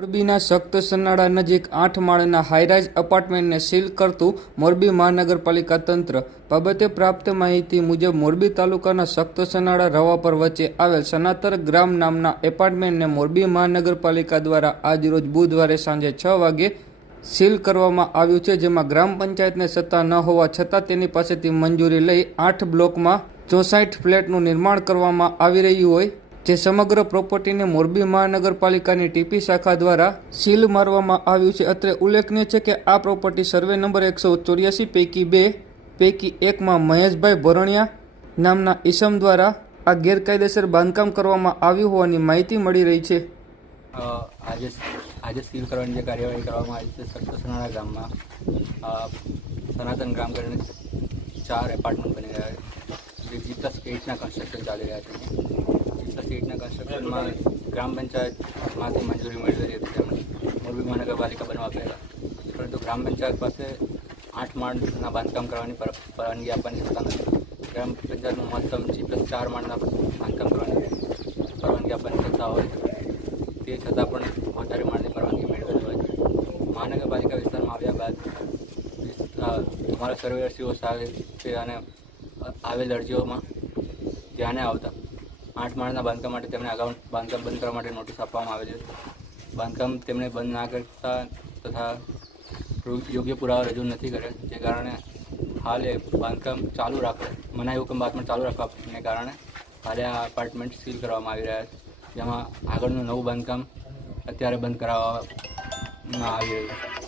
મોરબીના સખ્ત સન્નાડા નજીક આઠ માળના હાઈરાઇઝ એપાર્ટમેન્ટને સીલ કરતું મોરબી મહાનગરપાલિકા તંત્ર બાબતે પ્રાપ્ત માહિતી મુજબ મોરબી તાલુકાના સખ્ત સન્નાડા રવાપર વચ્ચે આવેલ સનાતર ગ્રામ નામના એપાર્ટમેન્ટને મોરબી મહાનગરપાલિકા દ્વારા આજરોજ બુધવારે સાંજે છ વાગે સીલ કરવામાં આવ્યું છે, જેમાં ગ્રામ પંચાયતને સત્તા ન હોવા છતાં તેની પાસેથી મંજૂરી લઈ આઠ બ્લોકમાં ચોસાઠ ફ્લેટનું નિર્માણ કરવામાં આવી રહ્યું હોય જે સમગ્ર પ્રોપર્ટીને મોરબી મહાનગરપાલિકાની ટીપી શાખા દ્વારા સીલ મારવામાં આવ્યું છે. અત્રે ઉલ્લેખનીય છે કે આ પ્રોપર્ટી સર્વે નંબર એકસો ચોર્યાસી પૈકી બે, પૈકી એકમાં મહેશભાઈ ભરણિયા નામના ઈસમ દ્વારા આ ગેરકાયદેસર બાંધકામ કરવામાં આવ્યું હોવાની માહિતી મળી રહી છે. આજે આજે સીલ કરવાની જે કાર્યવાહી કરવામાં આવી છે સક્સેસનાળા ગામમાં. સનાતન ગ્રામ કરીને ચાર એપાર્ટમેન્ટ બની રહ્યા છે. જે જી એઇટના કન્સ્ટ્રક્શન ચાલી રહ્યા છે. પ્લસ કન્સ્ટ્રક્શનમાં ગ્રામ પંચાયતમાંથી મંજૂરી મળી હતી. તેમણે મોરબી મહાનગરપાલિકા બનવા પહેલાં. પરંતુ ગ્રામ પંચાયત પાસે આઠ માળના બાંધકામ કરવાની પરવાનગી આપવાની સત્તા નથી. ગ્રામ પંચાયતનું મહત્તમ જી પ્લસ ચાર માળના બાંધકામ કરવાની પરવાનગી આપવાની સત્તા હોય તે છતાં પણ વધારે માળની પરવાનગી મેળવેલી હોય છે. મહાનગરપાલિકા વિસ્તારમાં આવ્યા બાદ અમારા સર્વેયરશ્રીઓ સાથે છે અને આવેલ અરજીઓમાં ધ્યાને આવતા આઠ માળના બાંધકામ માટે તેમણે અગાઉ બાંધકામ બંધ કરવા માટે નોટિસ આપવામાં આવેલી છે. બાંધકામ તેમણે બંધ ના કરતા તથા યોગ્ય પુરાવા રજૂ નથી કર્યા, જે કારણે હાલે બાંધકામ ચાલુ રાખે મનાઈ હુકમ બાદ ચાલુ રાખવાને કારણે હાલે આ અપાર્ટમેન્ટ સીલ કરવામાં આવી રહ્યા છે. જેમાં આગળનું નવું બાંધકામ અત્યારે બંધ કરાવવામાં આવી રહ્યું છે.